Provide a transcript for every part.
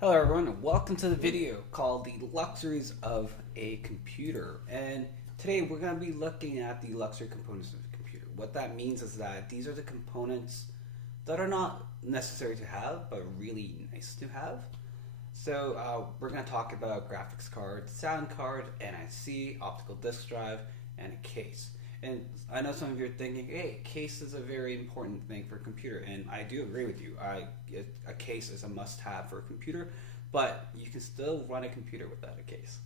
Hello everyone and welcome to the video called The Luxuries of a Computer. And today we're going to be looking at the luxury components of a computer. What that means is that these are the components that are not necessary to have but really nice to have. So we're going to talk about graphics card, sound card, NIC, optical disk drive, and a case. And I know some of you are thinking, hey, case is a very important thing for a computer, and I do agree with you. A case is a must-have for a computer, but you can still run a computer without a case.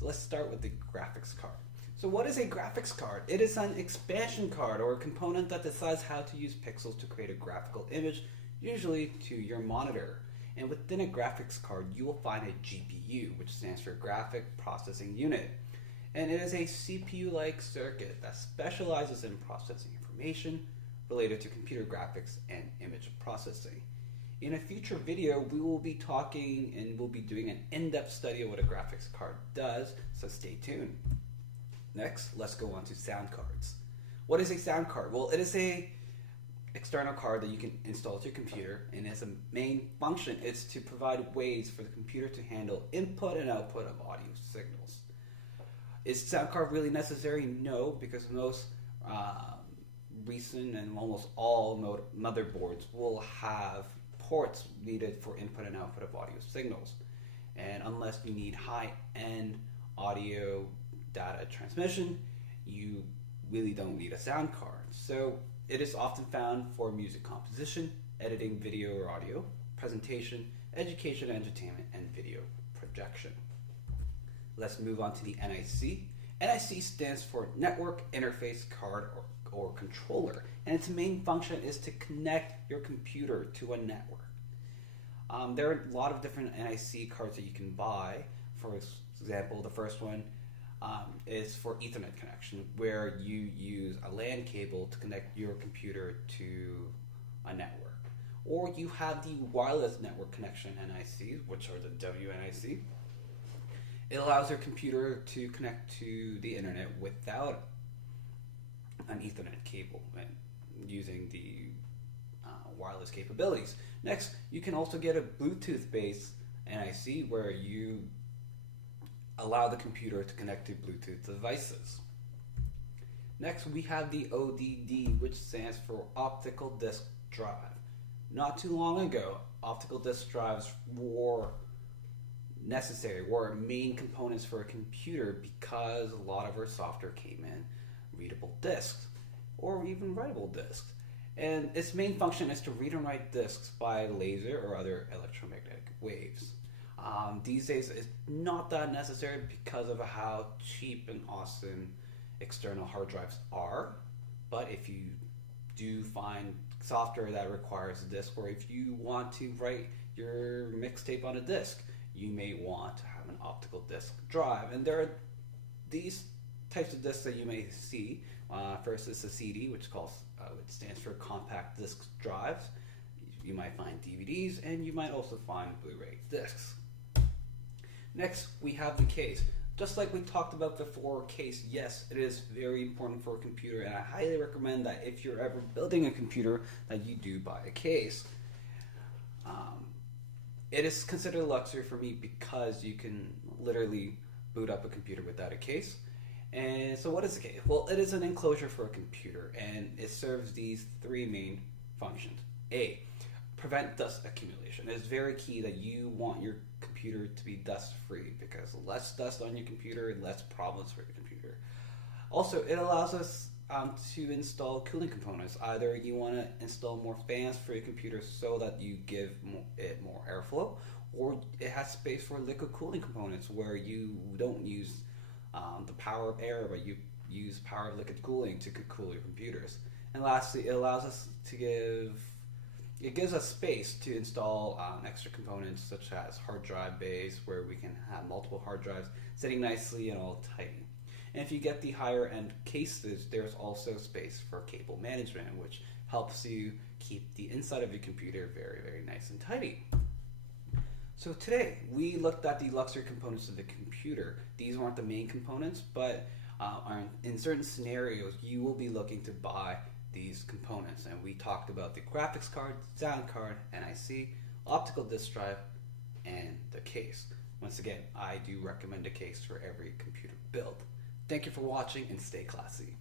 So let's start with the graphics card. So what is a graphics card? It is an expansion card or a component that decides how to use pixels to create a graphical image, usually to your monitor. And within a graphics card, you will find a GPU, which stands for Graphic Processing Unit. And it is a CPU-like circuit that specializes in processing information related to computer graphics and image processing. In a future video, we will be talking and we'll be doing an in-depth study of what a graphics card does, so stay tuned. Next, let's go on to sound cards. What is a sound card? Well, it is a external card that you can install to your computer, and its main function is to provide ways for the computer to handle input and output of audio signals. Is sound card really necessary? No, because most recent and almost all motherboards will have ports needed for input and output of audio signals. And unless you need high-end audio data transmission, you really don't need a sound card. So it is often found for music composition, editing video or audio, presentation, education, entertainment, and video projection. Let's move on to the NIC. NIC stands for Network Interface Card or Controller, and its main function is to connect your computer to a network. There are a lot of different NIC cards that you can buy. For example, the first one is for Ethernet connection, where you use a LAN cable to connect your computer to a network. Or you have the wireless network connection NICs, which are the WNIC. It allows your computer to connect to the internet without an Ethernet cable and using the wireless capabilities. Next, you can also get a Bluetooth-based NIC where you allow the computer to connect to Bluetooth devices. Next, we have the ODD, which stands for Optical Disk Drive. Not too long ago, optical disk drives were main components for a computer because a lot of our software came in readable disks or even writable disks. And its main function is to read and write disks by laser or other electromagnetic waves. These days, it's not that necessary because of how cheap and awesome external hard drives are. But if you do find software that requires a disk, or if you want to write your mixtape on a disk, you may want to have an optical disk drive. And there are these types of disks that you may see. First is a CD, which stands for compact disc drives. You might find DVDs, and you might also find Blu-ray discs. Next, we have the case. Just like we talked about before, case, yes, it is very important for a computer, and I highly recommend that if you're ever building a computer, that you do buy a case. It is considered a luxury for me because you can literally boot up a computer without a case. And so what is a case? Well, it is an enclosure for a computer, and it serves these three main functions. A, prevent dust accumulation. It is very key that you want your computer to be dust free, because less dust on your computer, less problems for your computer. Also, it allows us to install cooling components. Either you want to install more fans for your computer so that you give it more airflow, or it has space for liquid cooling components where you don't use the power of air, but you use power of liquid cooling to cool your computers. And lastly, it gives us space to install extra components such as hard drive bays, where we can have multiple hard drives sitting nicely and all tight. And if you get the higher end cases, there's also space for cable management, which helps you keep the inside of your computer very, very nice and tidy. So today, we looked at the luxury components of the computer. These weren't the main components, but in certain scenarios, you will be looking to buy these components. And we talked about the graphics card, sound card, NIC, optical disk drive, and the case. Once again, I do recommend a case for every computer build. Thank you for watching and stay classy.